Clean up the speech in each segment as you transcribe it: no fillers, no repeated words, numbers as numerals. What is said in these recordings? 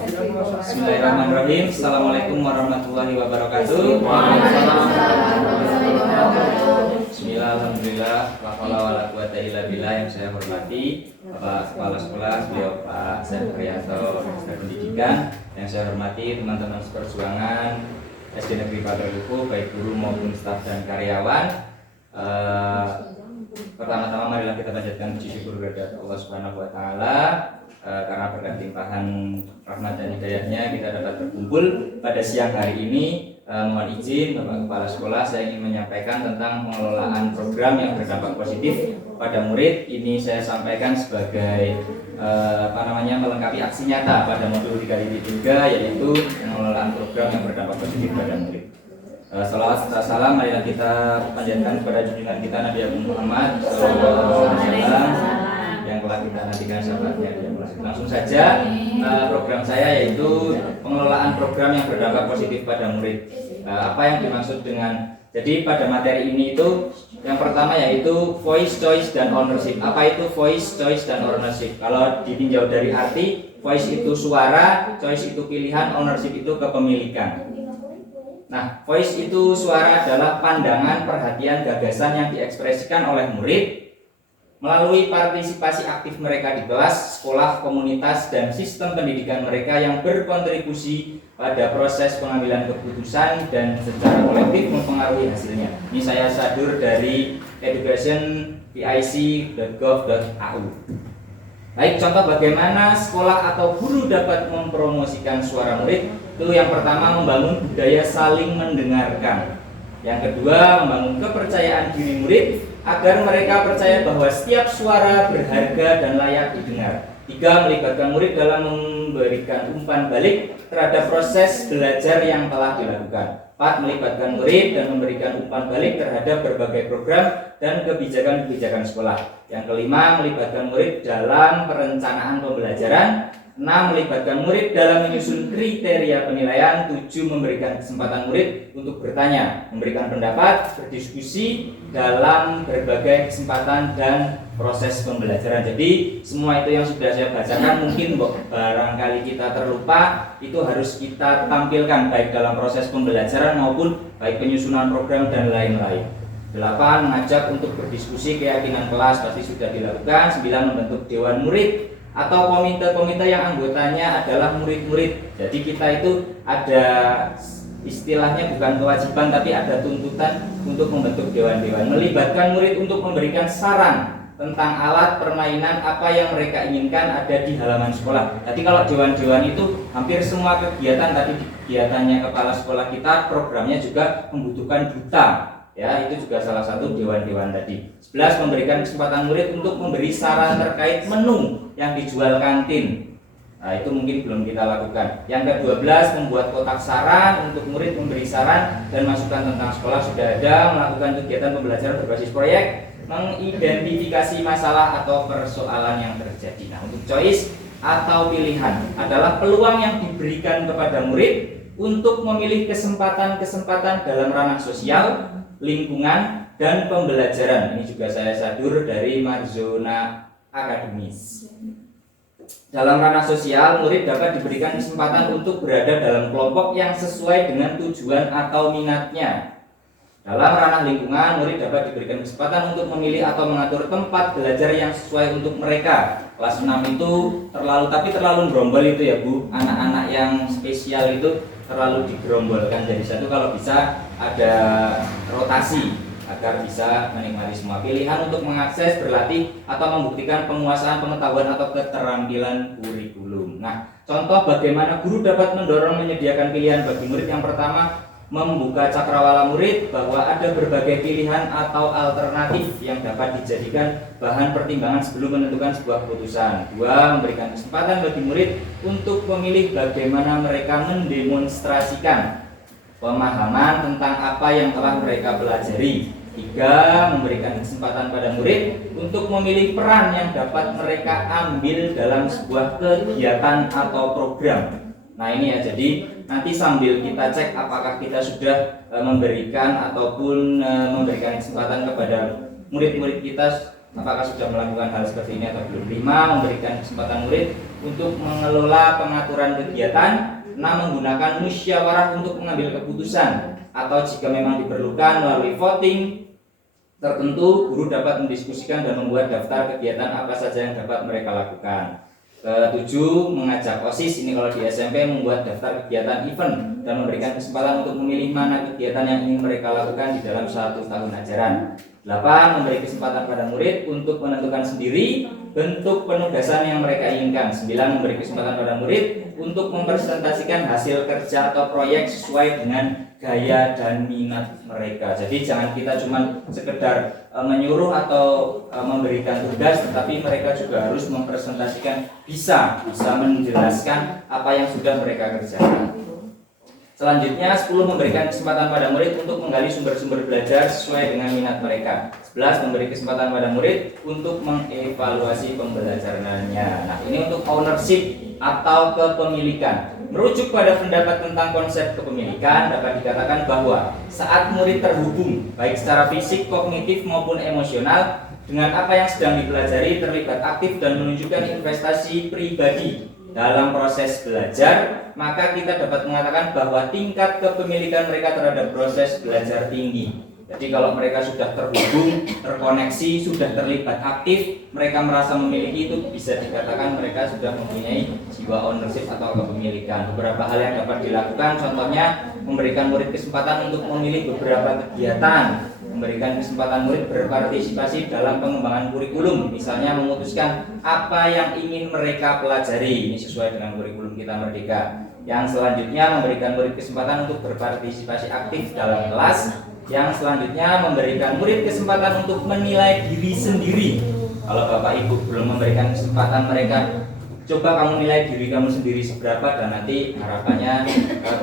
Bismillahirrahmanirrahim. Assalamualaikum warahmatullahi wabarakatuh. Bismillah, alhamdulillah, la haula wala quwata illa billah. Yang saya hormati Bapak Kepala Sekolah, beliau Pak Syed Priyanto, Minister Pendidikan. Yang saya hormati teman-teman seperjuangan SD Negeri Padaluku, baik guru maupun staf dan karyawan. Pertama-tama marilah kita panjatkan puji syukur kepada Allah Subhanahu wa taala karena berkat limpahan rahmat dan hidayahnya kita dapat berkumpul pada siang hari ini. Mohon izin Bapak Kepala Sekolah, saya ingin menyampaikan tentang pengelolaan program yang berdampak positif pada murid. Ini saya sampaikan sebagai melengkapi aksi nyata pada modul 3.3, yaitu pengelolaan program yang berdampak positif pada murid. Salawat serta salam marilah kita panjatkan kepada junjungan kita Nabi Agung Muhammad SAW yang telah kita nantikan sahabatnya. Langsung saja program saya, yaitu pengelolaan program yang berdampak positif pada murid. Apa yang dimaksud dengan, jadi pada materi ini itu yang pertama yaitu voice, choice, dan ownership. Apa itu voice, choice, dan ownership? Kalau ditinjau dari arti, voice itu suara, choice itu pilihan, ownership itu kepemilikan. Nah, voice itu suara adalah pandangan, perhatian, gagasan yang diekspresikan oleh murid melalui partisipasi aktif mereka di kelas, sekolah, komunitas, dan sistem pendidikan mereka yang berkontribusi pada proses pengambilan keputusan dan secara kolektif mempengaruhi hasilnya. Ini saya sadur dari education.pic.gov.au. Baik, contoh bagaimana sekolah atau guru dapat mempromosikan suara murid. Itu yang pertama, membangun budaya saling mendengarkan. Yang kedua, membangun kepercayaan diri murid agar mereka percaya bahwa setiap suara berharga dan layak didengar. Tiga, melibatkan murid dalam memberikan umpan balik terhadap proses belajar yang telah dilakukan. 4. Melibatkan murid dan memberikan umpan balik terhadap berbagai program dan kebijakan-kebijakan sekolah. Yang kelima, melibatkan murid dalam perencanaan pembelajaran. 6. Melibatkan murid dalam menyusun kriteria penilaian. 7. Memberikan kesempatan murid untuk bertanya, memberikan pendapat, berdiskusi dalam berbagai kesempatan dan proses pembelajaran. Jadi semua itu yang sudah saya bacakan mungkin barangkali kita terlupa, itu harus kita tampilkan baik dalam proses pembelajaran maupun baik penyusunan program dan lain-lain. 8. Mengajak untuk berdiskusi, keyakinan kelas pasti sudah dilakukan. 9. Membentuk dewan murid atau komite-komite yang anggotanya adalah murid-murid. Jadi kita itu ada istilahnya bukan kewajiban tapi ada tuntutan untuk membentuk dewan-dewan. Melibatkan murid untuk memberikan saran tentang alat permainan apa yang mereka inginkan ada di halaman sekolah. Jadi kalau dewan-dewan itu hampir semua kegiatan, tadi kegiatannya kepala sekolah kita, programnya juga membutuhkan duta. Ya, itu juga salah satu dewan-dewan tadi. 11. Memberikan kesempatan murid untuk memberi saran terkait menu yang dijual kantin. Nah, itu mungkin belum kita lakukan. Yang ke-12, membuat kotak saran untuk murid memberi saran dan masukan tentang sekolah sudah ada. Melakukan kegiatan pembelajaran berbasis proyek, mengidentifikasi masalah atau persoalan yang terjadi. Nah, untuk choice atau pilihan adalah peluang yang diberikan kepada murid untuk memilih kesempatan-kesempatan dalam ranah sosial, lingkungan, dan pembelajaran. Ini juga saya sadur dari Marzona Akademis. Dalam ranah sosial, murid dapat diberikan kesempatan untuk berada dalam kelompok yang sesuai dengan tujuan atau minatnya. Dalam ranah lingkungan, murid dapat diberikan kesempatan untuk memilih atau mengatur tempat belajar yang sesuai untuk mereka. Kelas 6 itu terlalu gerombol itu ya Bu. Anak-anak yang spesial itu terlalu digerombolkan jadi satu. Kalau bisa ada rotasi agar bisa menikmati semua. Pilihan untuk mengakses, berlatih, atau membuktikan penguasaan pengetahuan atau keterampilan kurikulum. Nah, contoh bagaimana guru dapat mendorong menyediakan pilihan bagi murid. Yang pertama, membuka cakrawala murid bahwa ada berbagai pilihan atau alternatif yang dapat dijadikan bahan pertimbangan sebelum menentukan sebuah keputusan. 2. Memberikan kesempatan bagi murid untuk memilih bagaimana mereka mendemonstrasikan pemahaman tentang apa yang telah mereka pelajari. 3. Memberikan kesempatan pada murid untuk memilih peran yang dapat mereka ambil dalam sebuah kegiatan atau program. Nah ini ya, jadi nanti sambil kita cek apakah kita sudah memberikan ataupun memberikan kesempatan kepada murid-murid kita apakah sudah melakukan hal seperti ini atau belum. 5. Memberikan kesempatan murid untuk mengelola pengaturan kegiatan. 6. Menggunakan musyawarah untuk mengambil keputusan, atau jika memang diperlukan melalui voting tertentu, guru dapat mendiskusikan dan membuat daftar kegiatan apa saja yang dapat mereka lakukan. Ketujuh, mengajak OSIS, ini kalau di SMP membuat daftar kegiatan event dan memberikan kesempatan untuk memilih mana kegiatan yang ingin mereka lakukan di dalam 1 tahun ajaran. 8. Memberi kesempatan pada murid untuk menentukan sendiri bentuk penugasan yang mereka inginkan. 9. Memberi kesempatan pada murid untuk mempresentasikan hasil kerja atau proyek sesuai dengan gaya dan minat mereka. Jadi jangan kita cuma sekedar menyuruh atau memberikan tugas, tetapi mereka juga harus mempresentasikan, bisa menjelaskan apa yang sudah mereka kerjakan. Selanjutnya 10. Memberikan kesempatan pada murid untuk menggali sumber-sumber belajar sesuai dengan minat mereka. 11. Memberi kesempatan pada murid untuk mengevaluasi pembelajarannya. Nah, ini untuk ownership atau kepemilikan. Merujuk pada pendapat tentang konsep kepemilikan, dapat dikatakan bahwa saat murid terhubung baik secara fisik, kognitif maupun emosional dengan apa yang sedang dipelajari, terlibat aktif dan menunjukkan investasi pribadi dalam proses belajar, maka kita dapat mengatakan bahwa tingkat kepemilikan mereka terhadap proses belajar tinggi. Jadi kalau mereka sudah terhubung, terkoneksi, sudah terlibat aktif, mereka merasa memiliki, itu bisa dikatakan mereka sudah mempunyai jiwa ownership atau kepemilikan. Beberapa hal yang dapat dilakukan, contohnya memberikan murid kesempatan untuk memilih beberapa kegiatan, memberikan kesempatan murid berpartisipasi dalam pengembangan kurikulum, misalnya memutuskan apa yang ingin mereka pelajari. Ini sesuai dengan kurikulum kita Merdeka. Yang selanjutnya memberikan murid kesempatan untuk berpartisipasi aktif dalam kelas. Yang selanjutnya memberikan murid kesempatan untuk menilai diri sendiri. Kalau Bapak Ibu belum memberikan kesempatan mereka, coba kamu nilai diri kamu sendiri seberapa, dan nanti harapannya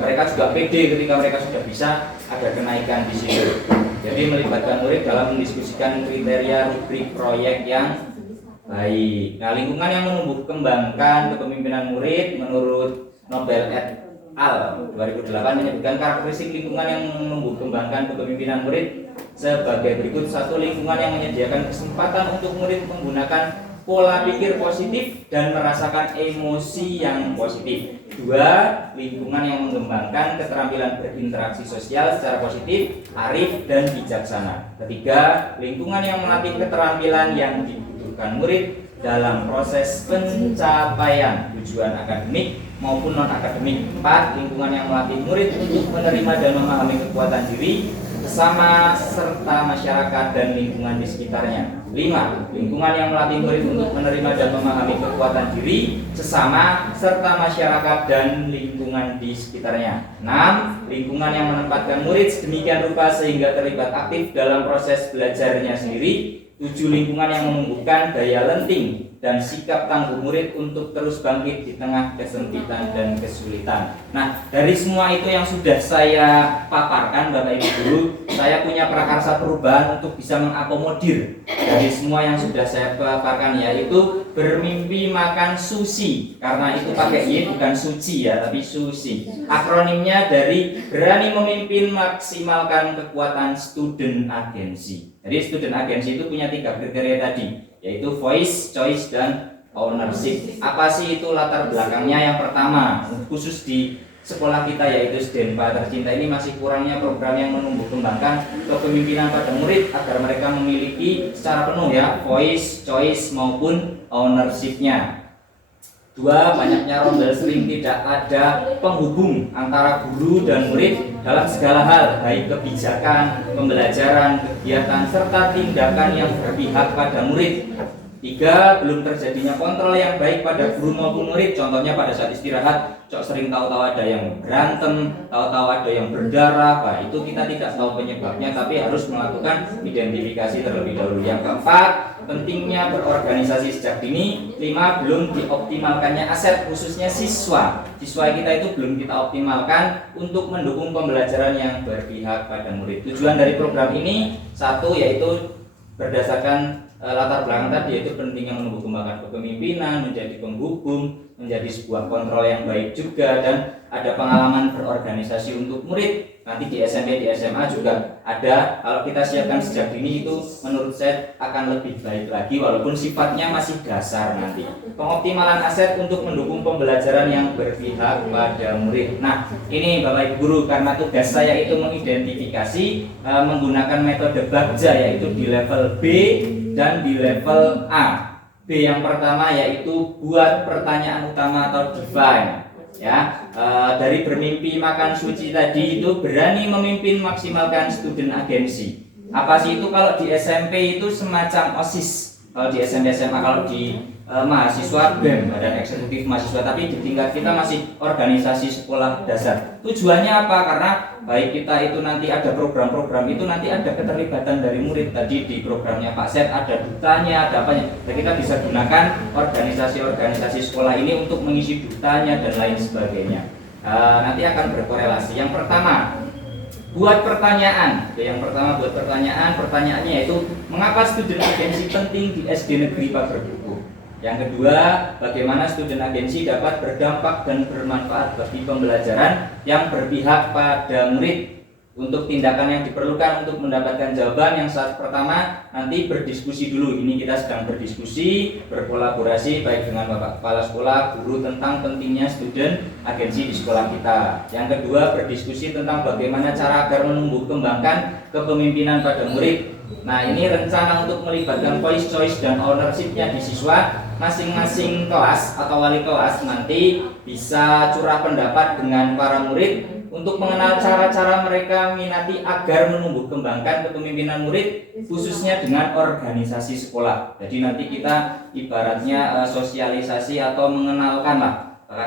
mereka juga pede ketika mereka sudah bisa, ada kenaikan di situ. Jadi melibatkan murid dalam mendiskusikan kriteria rubrik proyek yang baik. Nah, lingkungan yang menumbuh kembangkan kepemimpinan murid menurut Nobel et al. 2008 menyebutkan karakteristik lingkungan yang menumbuh kembangkan kepemimpinan murid sebagai berikut. 1. Lingkungan yang menyediakan kesempatan untuk murid menggunakan pola pikir positif dan merasakan emosi yang positif. 2. Lingkungan yang mengembangkan keterampilan berinteraksi sosial secara positif, arif, dan bijaksana. 3. Lingkungan yang melatih keterampilan yang dibutuhkan murid dalam proses pencapaian tujuan akademik maupun non-akademik. 4. Lingkungan yang melatih murid untuk menerima dan memahami kekuatan diri, sesama, serta masyarakat dan lingkungan di sekitarnya. 5. Lingkungan yang melatih murid untuk menerima dan memahami kekuatan diri, sesama, serta masyarakat dan lingkungan di sekitarnya. 6. Lingkungan yang menempatkan murid sedemikian rupa sehingga terlibat aktif dalam proses belajarnya sendiri. 7. Lingkungan yang menumbuhkan daya lenting dan sikap tangguh murid untuk terus bangkit di tengah kesempitan dan kesulitan. Nah, dari semua itu yang sudah saya paparkan Bapak Ibu Guru, saya punya prakarsa perubahan untuk bisa mengakomodir dari semua yang sudah saya paparkan, yaitu bermimpi makan sushi. Karena itu pakai Y, bukan suci ya, tapi sushi. Akronimnya dari berani memimpin, maksimalkan kekuatan student agency. Jadi student agency itu punya 3 kriteria tadi, yaitu voice, choice, dan ownership. Apa sih itu latar belakangnya? Yang pertama, khusus di sekolah kita yaitu SDENPA tercinta ini masih kurangnya program yang menumbuh kembangkan kepemimpinan pada murid agar mereka memiliki secara penuh ya voice, choice maupun ownership-nya. 2. Banyaknya rombel, sering tidak ada penghubung antara guru dan murid dalam segala hal, baik kebijakan, pembelajaran, kegiatan, serta tindakan yang berpihak pada murid. 3. Belum terjadinya kontrol yang baik pada guru maupun murid. Contohnya pada saat istirahat, sering tahu-tahu ada yang berantem, tahu-tahu ada yang berdarah. Nah, itu kita tidak tahu penyebabnya, tapi harus melakukan identifikasi terlebih dahulu. Yang keempat, pentingnya berorganisasi sejak dini. 5. Belum dioptimalkannya aset, khususnya siswa. Siswa kita itu belum kita optimalkan untuk mendukung pembelajaran yang berpihak pada murid. Tujuan dari program ini, 1. Yaitu berdasarkan latar belakang tadi, yaitu pentingnya menumbuh kembangkan kepemimpinan, menjadi penghubung, menjadi sebuah kontrol yang baik juga, dan ada pengalaman berorganisasi untuk murid. Nanti di SMP, di SMA juga ada. Kalau kita siapkan sejak dini itu menurut saya akan lebih baik lagi, walaupun sifatnya masih dasar nanti. Pengoptimalan aset untuk mendukung pembelajaran yang berpihak pada murid. Nah, ini Bapak Ibu Guru, karena tugas saya itu mengidentifikasi menggunakan metode Bagja, yaitu di level B dan di level A. B yang pertama yaitu buat pertanyaan utama atau define. Ya, dari bermimpi makan suci tadi itu berani memimpin, maksimalkan student agensi. Apa sih itu? Kalau di SMP itu semacam OSIS, kalau di SMP SMA, kalau di mahasiswa BEM, Badan Eksekutif Mahasiswa, tapi di tingkat kita masih organisasi sekolah dasar. Tujuannya apa? Karena baik kita itu nanti ada program-program itu nanti ada keterlibatan dari murid. Tadi di programnya Pak Seth ada dutanya, ada apanya. Dan kita bisa gunakan organisasi-organisasi sekolah ini untuk mengisi dutanya dan lain sebagainya. Nanti akan berkorelasi. Yang pertama, buat pertanyaan. Yang pertama buat pertanyaan. Pertanyaannya yaitu mengapa student agensi penting di SD Negeri Pager Buku. Yang kedua, bagaimana student agensi dapat berdampak dan bermanfaat bagi pembelajaran yang berpihak pada murid. Untuk tindakan yang diperlukan untuk mendapatkan jawaban yang saat pertama, nanti berdiskusi dulu. Ini kita sedang berdiskusi, berkolaborasi baik dengan Bapak Kepala Sekolah, guru tentang pentingnya student agensi di sekolah kita. Yang kedua, berdiskusi tentang bagaimana cara agar menumbuh kembangkan kepemimpinan pada murid. Nah, ini rencana untuk melibatkan voice choice dan ownership-nya di siswa. Masing-masing kelas atau wali kelas nanti bisa curah pendapat dengan para murid untuk mengenal cara-cara mereka minati agar menumbuh kembangkan kepemimpinan murid, khususnya dengan organisasi sekolah. Jadi nanti kita ibaratnya sosialisasi atau mengenalkan lah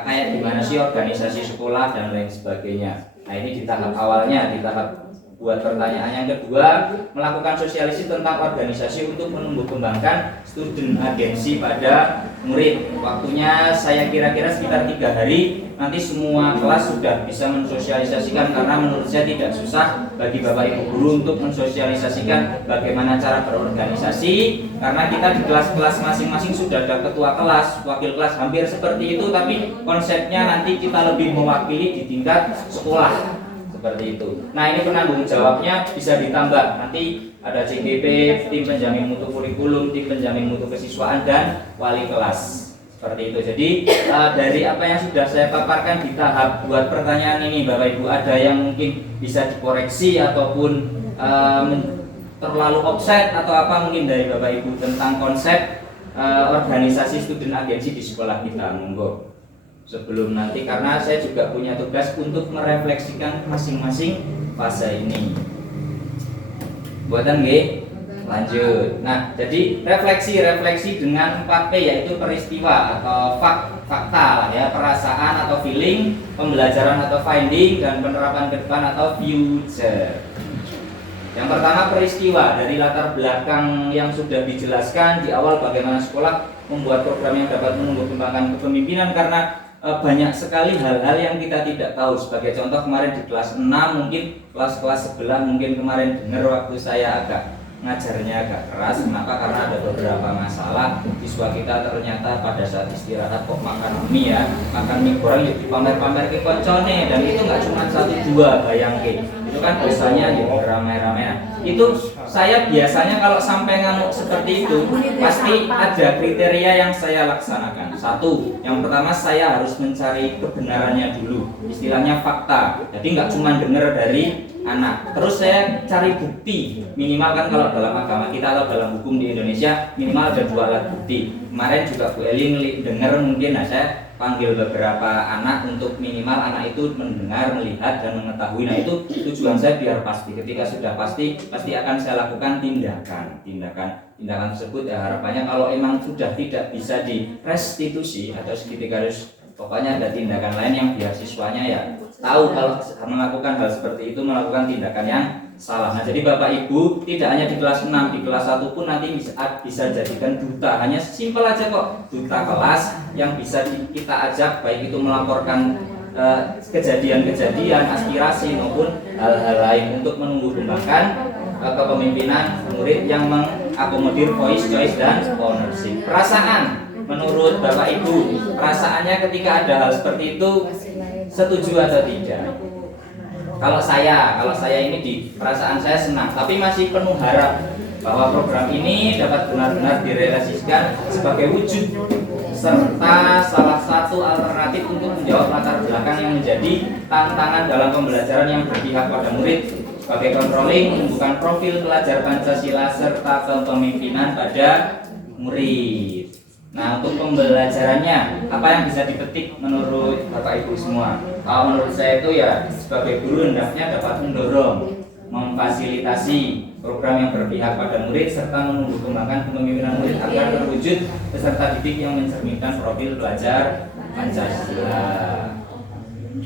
kayak gimana sih organisasi sekolah dan lain sebagainya. Nah, ini di tahap awalnya, di tahap buat pertanyaan. Yang kedua, melakukan sosialisasi tentang organisasi untuk menumbuh kembangkan student agensi pada murid. Waktunya saya kira-kira sekitar 3 hari. Nanti semua kelas sudah bisa mensosialisasikan, karena menurut saya tidak susah bagi Bapak Ibu Guru untuk mensosialisasikan bagaimana cara berorganisasi, karena kita di kelas-kelas masing-masing sudah ada ketua kelas, wakil kelas, hampir seperti itu, tapi konsepnya nanti kita lebih mewakili di tingkat sekolah. Seperti itu. Nah, ini penanggung jawabnya bisa ditambah. Nanti ada CGP, tim penjamin mutu kurikulum, tim penjamin mutu kesiswaan, dan wali kelas. Seperti itu. Jadi dari apa yang sudah saya paparkan di tahap buat pertanyaan ini, Bapak Ibu, ada yang mungkin bisa dikoreksi ataupun terlalu offset atau apa mungkin dari Bapak Ibu tentang konsep organisasi student agensi di sekolah kita. Monggo. Sebelum nanti, karena saya juga punya tugas untuk merefleksikan masing-masing fase ini. Buatan nggih? Lanjut. Nah, jadi refleksi dengan 4P, yaitu peristiwa atau fakta lah ya, perasaan atau feeling, pembelajaran atau finding, dan penerapan ke depan atau future. Yang pertama, peristiwa. Dari latar belakang yang sudah dijelaskan di awal, bagaimana sekolah membuat program yang dapat menumbuh kembangkan kepemimpinan, karena banyak sekali hal-hal yang kita tidak tahu. Sebagai contoh, kemarin di kelas 6, mungkin kelas-kelas sebelah mungkin kemarin dengar waktu saya ngajarnya agak keras. Kenapa? Karena ada beberapa masalah. Siswa kita ternyata pada saat istirahat kok makan mie ya, makan mie goreng ya dipamer-pamer ke koncone, dan itu nggak cuma 1-2, bayangke. Itu kan dosanya ya ramai-ramai. Itu saya biasanya kalau sampai ngamuk seperti itu pasti ada kriteria yang saya laksanakan. Satu, yang pertama saya harus mencari kebenarannya dulu, istilahnya fakta. Jadi nggak cuma dengar dari anak. Terus saya cari bukti, minimal kan kalau dalam agama kita atau dalam hukum di Indonesia minimal ada 2 alat bukti. Kemarin juga Bu Eli dengar mungkin, nah saya panggil beberapa anak untuk minimal anak itu mendengar, melihat, dan mengetahui. Nah, itu tujuan saya biar pasti. Ketika sudah pasti akan saya lakukan tindakan tersebut. Ya, harapannya kalau emang sudah tidak bisa direstitusi atau ketika harus, pokoknya ada tindakan lain yang biar siswanya ya tahu kalau melakukan hal seperti itu melakukan tindakan yang salah. Nah, jadi Bapak Ibu tidak hanya di kelas 6, di kelas 1 pun nanti bisa jadikan duta. Hanya simpel aja kok, duta kelas yang bisa kita ajak, baik itu melaporkan kejadian-kejadian, aspirasi maupun hal-hal lain untuk menumbuh kembangkan kepemimpinan murid yang mengakomodir voice, choice, dan ownership. Perasaan Menurut Bapak Ibu, perasaannya ketika ada hal seperti itu setuju atau tidak? Kalau saya ini di perasaan saya senang, tapi masih penuh harap bahwa program ini dapat benar-benar direalisasikan sebagai wujud serta salah satu alternatif untuk menjawab latar belakang yang menjadi tantangan dalam pembelajaran yang berpihak pada murid sebagai controlling, menumbuhkan profil pelajar Pancasila serta kepemimpinan pada murid. Nah, untuk pembelajarannya apa yang bisa dipetik menurut Bapak Ibu semua? Kalau menurut saya itu ya sebagai guru hendaknya dapat mendorong, memfasilitasi program yang berpihak pada murid serta menumbuh kembangkan kepemimpinan murid agar terwujud peserta didik yang mencerminkan profil pelajar Pancasila.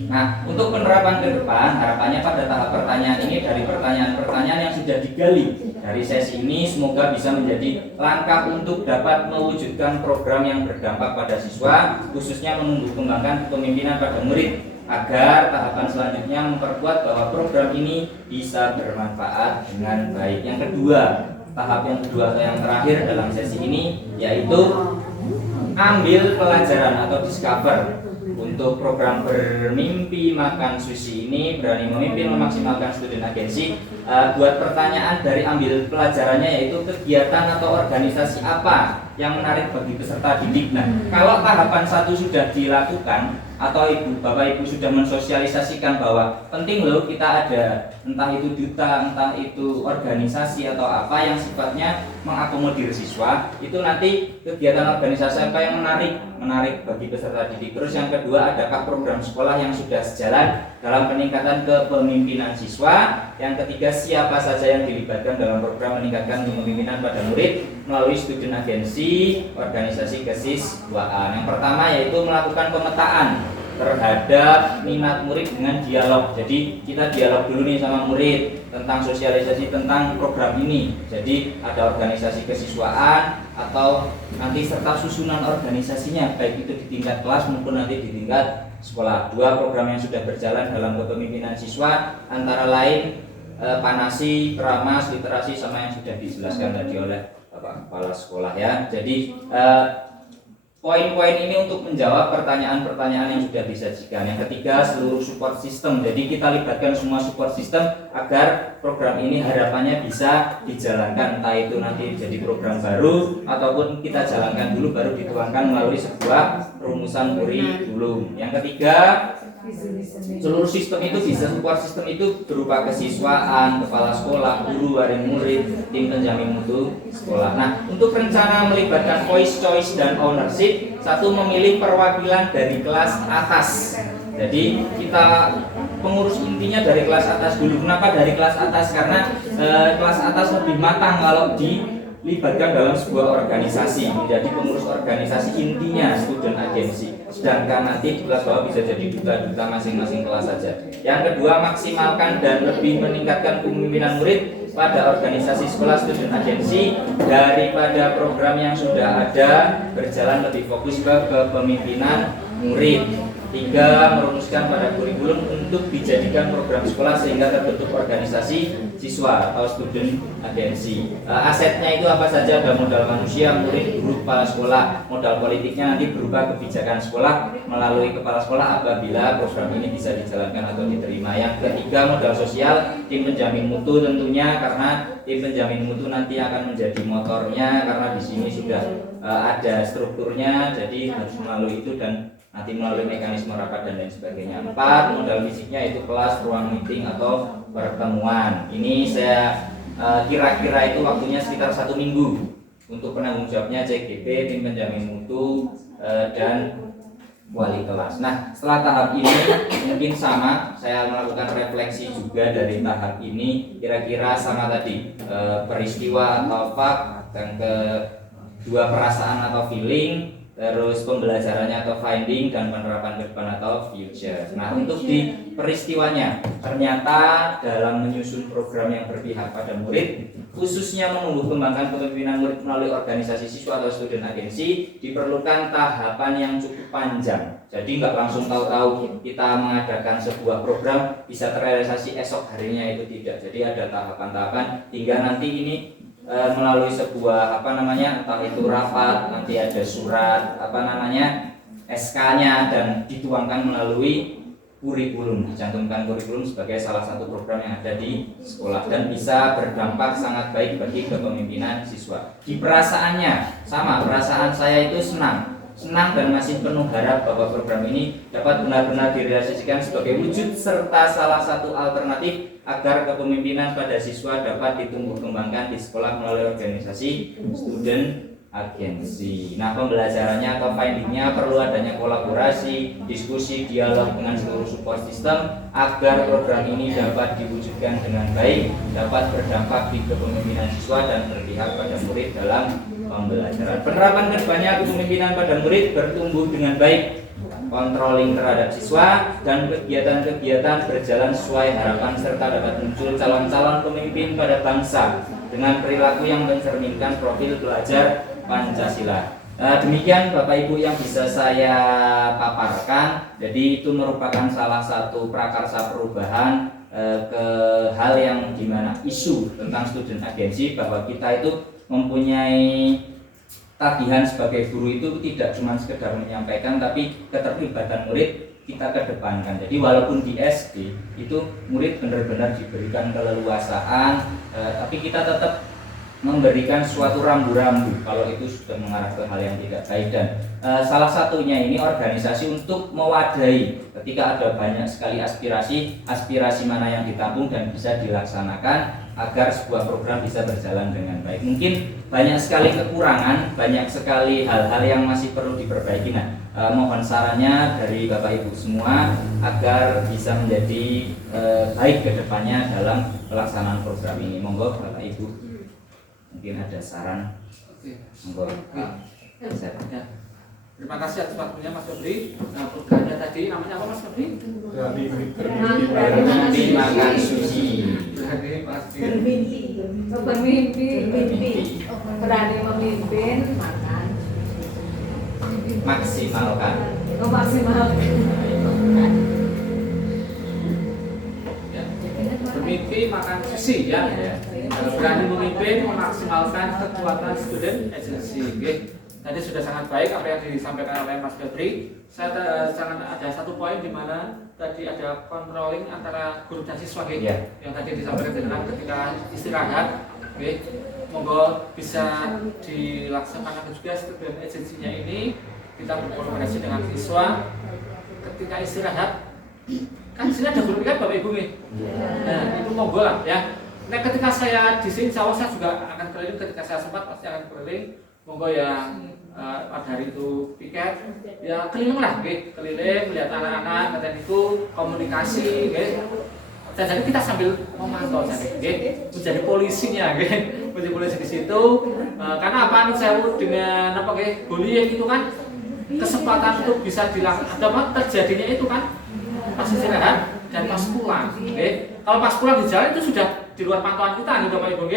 Nah, untuk penerapan ke depan, harapannya pada tahap pertanyaan ini dari pertanyaan-pertanyaan yang sudah digali dari sesi ini semoga bisa menjadi langkah untuk dapat mewujudkan program yang berdampak pada siswa, khususnya menumbuh kembangkan kepemimpinan pada murid agar tahapan selanjutnya memperkuat bahwa program ini bisa bermanfaat dengan baik. Yang kedua, tahap yang kedua atau yang terakhir dalam sesi ini yaitu ambil pelajaran atau discover. Untuk program bermimpi makan sushi ini berani memimpin memaksimalkan student agensi, buat pertanyaan dari ambil pelajarannya yaitu kegiatan atau organisasi apa yang menarik bagi peserta didik. Nah, kalau tahapan satu sudah dilakukan atau Bapak Ibu sudah mensosialisasikan bahwa penting loh kita ada entah itu duta, entah itu organisasi atau apa yang sifatnya mengakomodir siswa, itu nanti kegiatan organisasi apa yang menarik bagi peserta didik. Terus yang kedua, adakah program sekolah yang sudah sejalan dalam peningkatan kepemimpinan siswa? Yang ketiga, siapa saja yang dilibatkan dalam program meningkatkan kepemimpinan pada murid melalui student agensi, organisasi kesiswaan. Yang pertama yaitu melakukan pemetaan terhadap minat murid dengan dialog. Jadi kita dialog dulu nih sama murid tentang sosialisasi tentang program ini. Jadi ada organisasi kesiswaan atau nanti serta susunan organisasinya baik itu di tingkat kelas maupun nanti di tingkat sekolah. Dua program yang sudah berjalan dalam kepemimpinan siswa antara lain Panasi, Keramas, Literasi sama yang sudah dijelaskan tadi oleh Bapak Kepala Sekolah ya. Jadi poin-poin ini untuk menjawab pertanyaan-pertanyaan yang sudah disajikan. Yang ketiga, seluruh support system. Jadi kita libatkan semua support system agar program ini harapannya bisa dijalankan. Entah itu nanti jadi program baru ataupun kita jalankan dulu baru dituangkan melalui sebuah rumusan kurikulum. Yang ketiga, seluruh sistem itu bisa support sistem itu berupa kesiswaan, kepala sekolah, guru, wali murid, tim penjamin mutu sekolah. Nah, untuk rencana melibatkan voice, choice, dan ownership, satu memilih perwakilan dari kelas atas. Jadi kita pengurus intinya dari kelas atas dulu. Kenapa dari kelas atas? Karena kelas atas lebih matang kalau dilibatkan dalam sebuah organisasi, menjadi pengurus organisasi intinya student agency. Sedangkan nanti di kelas bawah bisa jadi duta-duta masing-masing kelas saja. Yang kedua, maksimalkan dan lebih meningkatkan kepemimpinan murid pada organisasi sekolah student agency daripada program yang sudah ada, berjalan lebih fokus ke kepemimpinan murid. Tiga, merumuskan pada kurikulum untuk dijadikan program sekolah sehingga terbentuk organisasi siswa atau student agency. Asetnya itu apa saja? Ada modal manusia, murid, guru, kepala sekolah. Modal politiknya nanti berupa kebijakan sekolah melalui kepala sekolah apabila program ini bisa dijalankan atau diterima. Yang ketiga, modal sosial, tim penjamin mutu tentunya, karena tim penjamin mutu nanti akan menjadi motornya karena di sini sudah ada strukturnya, jadi harus melalui itu dan nanti melalui mekanisme rapat dan lain sebagainya. 4, modal fisiknya itu kelas, ruang meeting atau pertemuan. Ini saya kira-kira itu waktunya sekitar 1 minggu untuk penanggung jawabnya CGP, tim penjamin mutu dan wali kelas. Nah, setelah tahap ini mungkin sama, saya melakukan refleksi juga dari tahap ini. Kira-kira sama tadi, peristiwa atau fact, dan kedua perasaan atau feeling, terus pembelajarannya atau finding, dan penerapan ke depan atau future. Nah, untuk di peristiwanya, ternyata dalam menyusun program yang berpihak pada murid, khususnya menumbuh kembangkan kepemimpinan murid melalui organisasi siswa atau student agency, diperlukan tahapan yang cukup panjang. Jadi nggak langsung tahu-tahu kita mengadakan sebuah program bisa terrealisasi esok harinya, itu tidak. Jadi ada tahapan-tahapan hingga nanti ini melalui sebuah entah itu rapat, nanti ada surat SK-nya dan dituangkan melalui kurikulum, dicantumkan kurikulum sebagai salah satu program yang ada di sekolah dan bisa berdampak sangat baik bagi kepemimpinan siswa. Di perasaannya sama, perasaan saya itu senang dan masih penuh harap bahwa program ini dapat benar-benar direalisasikan sebagai wujud serta salah satu alternatif agar kepemimpinan pada siswa dapat ditumbuh kembangkan di sekolah melalui organisasi student agensi. Nah, pembelajarannya atau findingnya perlu adanya kolaborasi, diskusi, dialog dengan seluruh support system agar program ini dapat diwujudkan dengan baik, dapat berdampak di kepemimpinan siswa dan berpihak pada murid dalam pembelajaran. Penerapan kedepannya kepemimpinan pada murid bertumbuh dengan baik, controlling terhadap siswa dan kegiatan-kegiatan berjalan sesuai harapan serta dapat muncul calon-calon pemimpin pada bangsa dengan perilaku yang mencerminkan profil pelajar Pancasila. Demikian Bapak Ibu yang bisa saya paparkan. Jadi itu merupakan salah satu prakarsa perubahan ke hal yang dimana isu tentang student agensi, bahwa kita itu mempunyai tagihan sebagai guru itu tidak cuma sekedar menyampaikan, tapi keterlibatan murid kita kedepankan. Jadi walaupun di SD itu murid benar-benar diberikan keleluasaan, tapi kita tetap memberikan suatu rambu-rambu kalau itu sudah mengarah ke hal yang tidak baik. Dan salah satunya ini organisasi untuk mewadahi ketika ada banyak sekali aspirasi mana yang ditampung dan bisa dilaksanakan agar sebuah program bisa berjalan dengan baik. Mungkin banyak sekali kekurangan, banyak sekali hal-hal yang masih perlu diperbaiki. Nah, mohon sarannya dari Bapak Ibu semua agar bisa menjadi baik ke depannya dalam pelaksanaan program ini. Monggo Bapak Ibu, mungkin ada saran. Monggo. Terima kasih atas waktunya Mas Febri. Nah, programnya tadi namanya apa Mas Febri? Bermimpi makan suci. Bermimpi, berani memimpin, makan, Maksimalkan. Bermimpi makan sushi ya. Berani memimpin, memaksimalkan kekuatan student agency. Tadi sudah sangat baik apa yang disampaikan oleh Mas Febri. Saya sangat ada satu poin di mana tadi ada controlling antara guru dan siswa yang tadi disampaikan dengan ketika istirahat. Monggo bisa dilaksanakan juga student agency-nya ini. Kita berkolaborasi dengan siswa ketika istirahat. Kan di sini ada guru kan Bapak Ibu nih. Nah, itu monggo lah ya. Nah, ketika saya di sini, saya juga akan keliling. Ketika saya sempat pasti akan keliling. Monggo yang pada hari itu piket, ya keliling lah, keliling melihat anak-anak, dan itu komunikasi, dan jadi kita sambil memantau, menjadi polisinya, menjadi polisi di situ. Karena apa? Saya dengan bullying itu kan kesempatan untuk bisa dilakukan, terjadinya itu kan pas istirahat dan pas pulang. Kalau pas pulang di jalan itu sudah di luar pantauan kita, Bapak Ibu.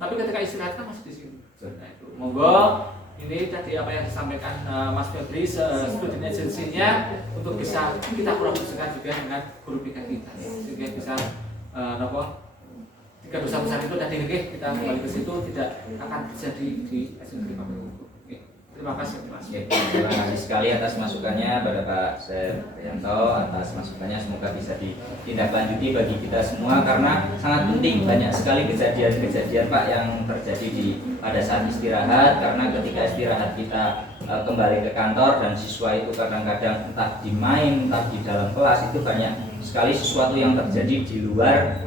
Tapi ketika istirahat kan masih di sini. Nah, itu monggo ini tadi apa yang disampaikan Mas Febri, student agency-nya untuk bisa kita kolaborasikan juga dengan guru PK kita, sehingga bisa tiga dosa besar itu tadi kita kembali ke situ tidak akan terjadi di SMP Pampung. Terima kasih Mas. Terima kasih sekali atas masukannya pada Pak Prianto, atas masukannya semoga bisa ditindaklanjuti bagi kita semua, karena sangat penting. Banyak sekali kejadian-kejadian Pak yang terjadi pada saat istirahat, karena ketika istirahat kita kembali ke kantor dan siswa itu kadang-kadang entah di main, entah di dalam kelas, itu banyak sekali sesuatu yang terjadi di luar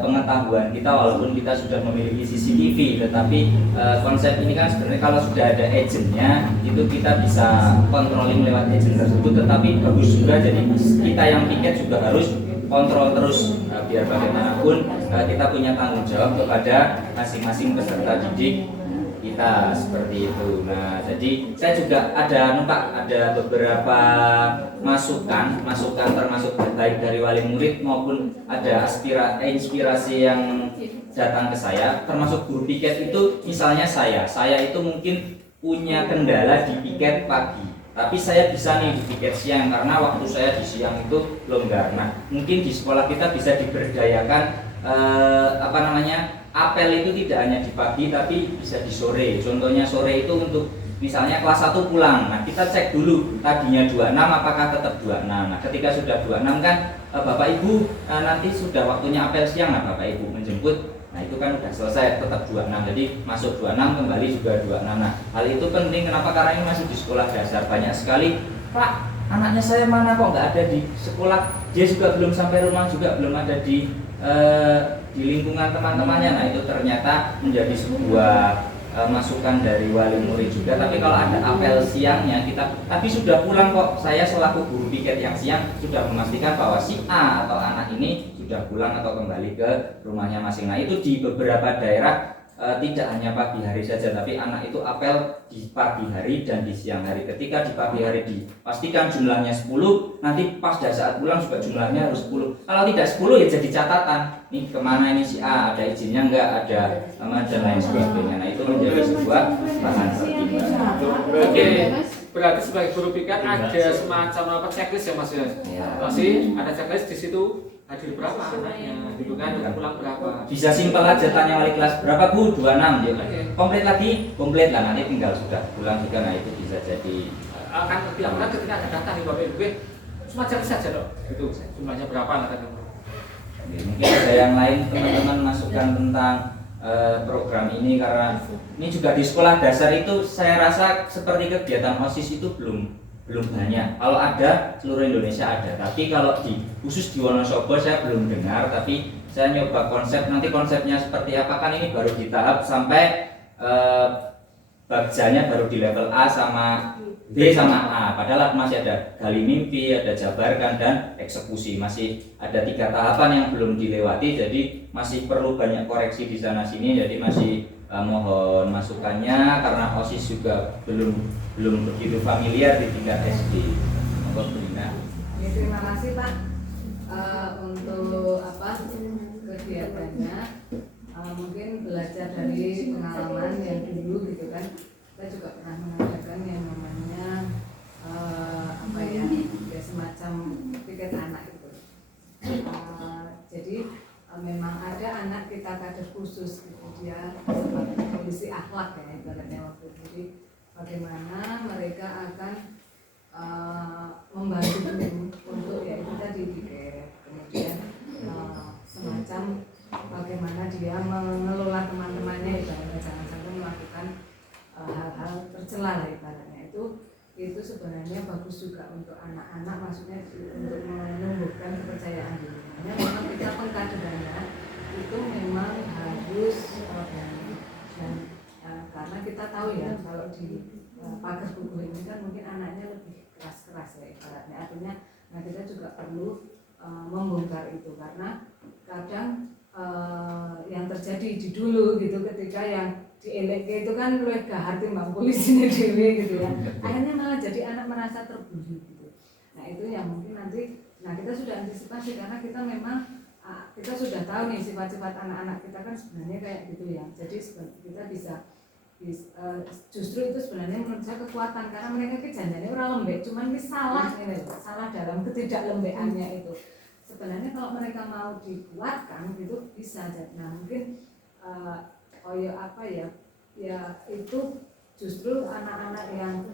pengetahuan kita, walaupun kita sudah memiliki CCTV, tetapi konsep ini kan sebenarnya kalau sudah ada agentnya itu kita bisa controlling lewat agent tersebut, tetapi bagus juga jadi kita yang piket juga harus kontrol terus, biar bagaimanapun kita punya tanggung jawab kepada masing-masing peserta didik kita, seperti itu. Nah, jadi saya juga ada beberapa masukan termasuk baik dari wali murid maupun ada inspirasi yang datang ke saya, termasuk guru piket itu. Misalnya saya itu mungkin punya kendala di piket pagi, tapi saya bisa nih di piket siang karena waktu saya di siang itu longgar. Nah, mungkin di sekolah kita bisa diberdayakan apel itu tidak hanya di pagi tapi bisa di sore. Contohnya sore itu untuk misalnya kelas 1 pulang. Nah, kita cek dulu tadinya 26 apakah tetap 26. Nah, ketika sudah 26 kan Bapak Ibu nanti sudah waktunya apel siang, nah Bapak Ibu menjemput. Nah, itu kan sudah selesai tetap 26. Jadi masuk 26 kembali juga 26. Nah, hal itu penting kenapa? Karena ini masih di sekolah dasar. Banyak sekali, Pak, anaknya saya mana kok nggak ada di sekolah? Dia juga belum sampai rumah juga belum ada di lingkungan teman-temannya. Nah, itu ternyata menjadi sebuah masukan dari wali murid juga. Tapi kalau ada apel siangnya kita, tapi sudah pulang kok, saya selaku guru piket yang siang sudah memastikan bahwa si A atau anak ini sudah pulang atau kembali ke rumahnya masing. Nah, itu di beberapa daerah tidak hanya pagi hari saja, tapi anak itu apel di pagi hari dan di siang hari. Ketika di pagi hari dipastikan jumlahnya 10, nanti pas saat pulang juga jumlahnya harus 10. Kalau tidak 10 ya jadi catatan. Nih kemana ini si A, ada izinnya enggak, ada nama dan lain sebagainya. Nah, itu menjadi sebuah bahan pertimbangan. Oke, berarti sebagai guru piket ada semacam checklist ya Mas ya? Masih ada checklist di situ. Hadir berapa anaknya, gitu kan, pulang berapa? Bisa simpel aja tanya wali kelas, berapa Bu? 26 ya. Komplit lagi, komplit lah, nanti tinggal sudah pulang juga. Nah, itu bisa jadi akan tidak benar ketika ada data nih Bapak Ibu, cuma cari saja dong, itu jumlahnya berapa katakan. Mungkin ada yang lain teman-teman masukkan tentang program ini, karena ini juga di sekolah dasar itu saya rasa seperti kegiatan OSIS itu belum banyak. Kalau ada seluruh Indonesia ada, tapi kalau khusus di Wonosobo saya belum dengar. Tapi saya nyoba konsep, nanti konsepnya seperti apa kan ini baru di tahap sampai bagjanya baru di level A sama B sama A. Padahal masih ada gali mimpi, ada jabarkan dan eksekusi. Masih ada 3 tahapan yang belum dilewati, jadi masih perlu banyak koreksi di sana sini. Jadi masih mohon masukannya karena OSIS juga belum begitu familiar di tingkat SD. Monggo Bu Lina. Terima kasih Pak untuk kegiatannya. Mungkin belajar dari pengalaman yang dulu gitu kan. Kita juga pernah mengadakan yang namanya semacam piket anak itu. Jadi memang ada anak kita kader khusus gitu, dia sebagai polisi akhlak ya ibaratnya waktu itu. Jadi bagaimana mereka akan membantu untuk ya itu tadi piket, kemudian semacam bagaimana dia mengelola teman-temannya, ibaratnya jangan sampai melakukan hal-hal tercela lah ibaratnya. Itu sebenarnya bagus juga untuk anak-anak, maksudnya untuk menumbuhkan kepercayaan diri. Memang kita pengkaderannya itu memang harus dan karena kita tahu ya kalau di pagar buku ini kan mungkin anaknya lebih keras-keras ya ibaratnya. Artinya nah kita juga perlu membongkar itu, karena kadang yang terjadi di dulu gitu ketika yang dielek itu kan luwih gahar timbang polisine dhewe gitu ya. Akhirnya malah jadi anak merasa terbuli gitu. Nah, itu yang mungkin nanti kita sudah antisipasi karena kita memang kita sudah tahu nih sifat-sifat anak-anak kita kan sebenarnya kayak gitu ya. Jadi kita bisa justru itu sebenarnya menurut saya kekuatan, karena mereka janjane ora lembek, cuman ini salah dalam ketidaklembekannya itu. Sebenarnya kalau mereka mau dikuatkan gitu bisa. Nah, mungkin ya itu justru anak-anak yang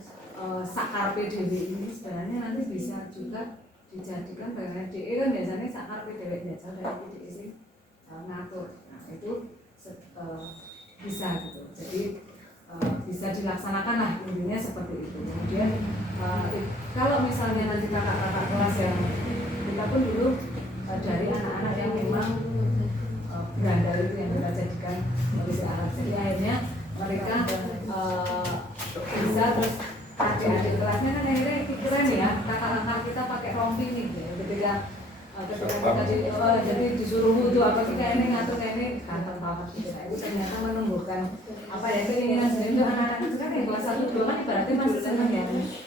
sakarpe dhewe ini sebenarnya nanti bisa juga dijadikan bagian DE kan biasanya sakarpe dhewe biasa dari DE sih ngatur. Nah, itu bisa gitu. Jadi bisa dilaksanakan lah intinya seperti itu. Kemudian kalau misalnya nanti kakak-kakak kelas yang kita pun dulu dari anak-anak yang memang berandal itu yang kita jadikan polisi alat. Jadi akhirnya mereka bisa terus adik-adik kelasnya kan akhirnya keren ya, kakak-kakak kita pakai rompi nih ketika jadi disuruh wudhu apa kita ini ngatur kayak ini kantor banget gitu. Itu ternyata menumbuhkan keinginan sendiri untuk anak-anak sekarang yang kelas 1 2 kan berarti masih senang ya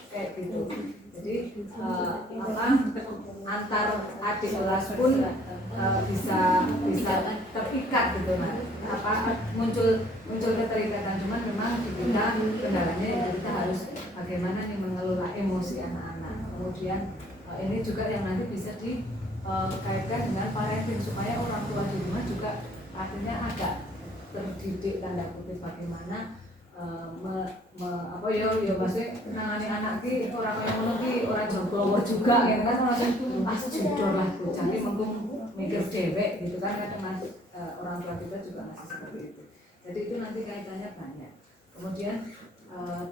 kayak gitu. Jadi antar adik kelas pun bisa terikat gitu nah. Muncul keterikatan, cuman memang kita kendalanya kita harus bagaimana nih mengelola emosi anak-anak. Kemudian ini juga yang nanti bisa kaitkan dengan parenting supaya orang tua di rumah juga artinya agak terdidik tanda kutip bagaimana apa ya maksudnya nangani anak ki orang yang ngono ki ora jogowo juga gitu kan langsung jujur lah bocah ki mengko mikir dewek gitu kan kadang orang tua kita juga masih seperti itu. Jadi itu nanti kaitannya banyak. Kemudian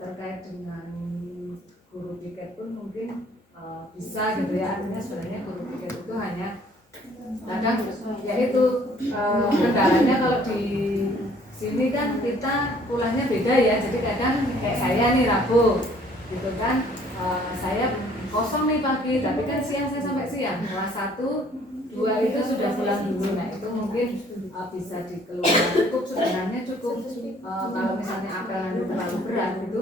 terkait dengan guru piket pun mungkin bisa gitu ya, artinya sebenarnya guru piket itu hanya kadang yaitu kendalanya kalau di sini kan kita pulangnya beda ya, jadi kadang kayak saya nih Rabu gitu kan, saya kosong nih pagi tapi kan siang saya sampai siang, kelas 1, 2 itu sudah pulang dulu. Nah itu mungkin bisa dikeluarkan, cukup sebenarnya cukup kalau misalnya apel nanti terlalu berat itu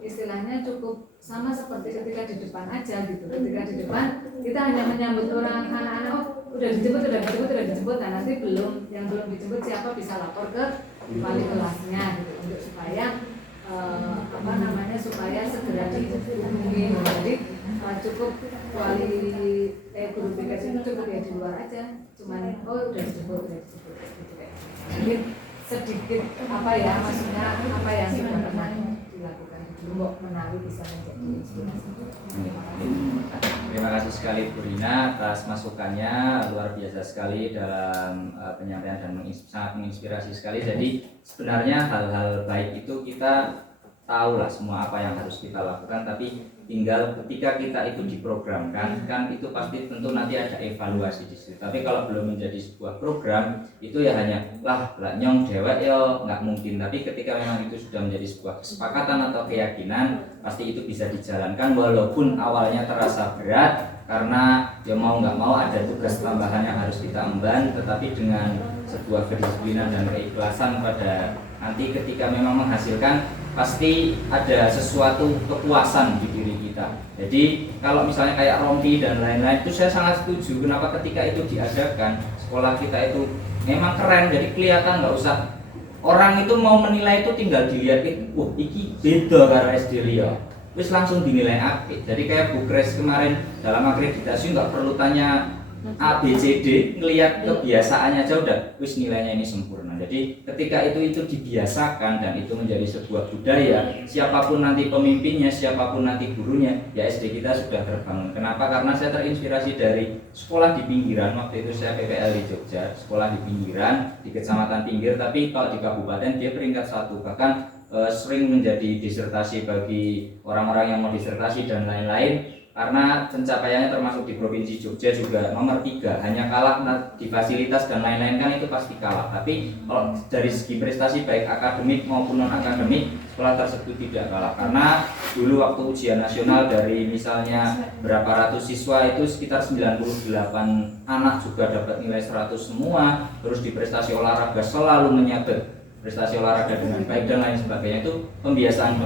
istilahnya cukup sama seperti ketika di depan aja gitu. Ketika di depan kita hanya menyambut orang anak-anak, oh udah dijemput, nah nanti yang belum dijemput siapa bisa lapor ke wali kelasnya gitu untuk supaya supaya segera dihubungi. Jadi cukup guru BK itu cukup ya di luar aja, cuman udah dijemput gitu kayak. Mungkin sedikit maksudnya apa yang sudah pernah dilakukan dulu Mbok menawi bisa menjadi inspirasi. Terima kasih sekali Bu Rina atas masukannya, luar biasa sekali dalam penyampaian dan sangat menginspirasi sekali. Jadi sebenarnya hal-hal baik itu kita tahu lah semua apa yang harus kita lakukan, tapi tinggal ketika kita itu diprogramkan kan itu pasti tentu nanti ada evaluasi di situ. Tapi kalau belum menjadi sebuah program itu ya hanya lah nyong dewek ya nggak mungkin. Tapi ketika memang itu sudah menjadi sebuah kesepakatan atau keyakinan, pasti itu bisa dijalankan walaupun awalnya terasa berat karena ya mau nggak mau ada tugas tambahan yang harus kita emban, tetapi dengan sebuah kedisiplinan dan keikhlasan pada nanti ketika memang menghasilkan pasti ada sesuatu kepuasan di diri kita. Jadi kalau misalnya kayak rompi dan lain-lain itu saya sangat setuju. Kenapa ketika itu diadakan sekolah kita itu memang keren, jadi kelihatan nggak usah orang itu mau menilai itu tinggal dilihat, wah iki beda karo SD Rio, wis langsung dinilai apik. Jadi kayak Bu Kres kemarin dalam akreditasi nggak perlu tanya A, B, C, D, ngelihat kebiasaannya aja udah wis nilainya ini sempurna. Jadi ketika itu dibiasakan dan itu menjadi sebuah budaya, siapapun nanti pemimpinnya, siapapun nanti gurunya, ya SD kita sudah terbangun. Kenapa? Karena saya terinspirasi dari sekolah di pinggiran. Waktu itu saya PPL di Jogja, sekolah di pinggiran, di kecamatan pinggir, tapi kalau di kabupaten dia peringkat 1, bahkan sering menjadi disertasi bagi orang-orang yang mau disertasi dan lain-lain. Karena pencapaiannya termasuk di Provinsi Jogja juga nomor 3, hanya kalah di fasilitas dan lain-lain kan itu pasti kalah. Tapi kalau dari segi prestasi baik akademik maupun non akademik, sekolah tersebut tidak kalah. Karena dulu waktu ujian nasional dari misalnya berapa ratus siswa itu sekitar 98 anak juga dapat nilai 100 semua. Terus di prestasi olahraga selalu menyabet prestasi olahraga dengan baik dan lain sebagainya. Itu pembiasaan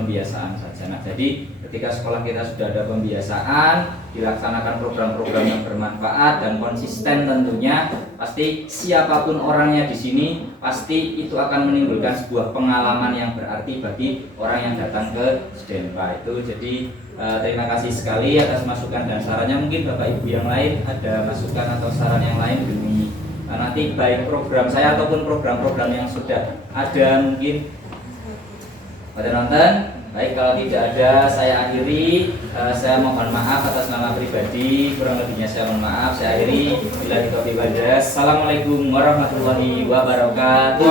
saja. Nah, jadi ketika sekolah kita sudah ada pembiasaan, dilaksanakan program-program yang bermanfaat dan konsisten tentunya, pasti siapapun orangnya di sini pasti itu akan menimbulkan sebuah pengalaman yang berarti bagi orang yang datang ke Sedenpa itu. Jadi terima kasih sekali atas masukan dan sarannya. Mungkin Bapak Ibu yang lain ada masukan atau saran yang lain demi nanti baik program saya ataupun program-program yang sudah ada mungkin pada nonton. Baik, kalau tidak ada saya akhiri. Saya mohon maaf atas nama pribadi, kurang lebihnya saya mohon maaf. Saya akhiri. Bila taufiq wal hidayah. Assalamualaikum warahmatullahi wabarakatuh.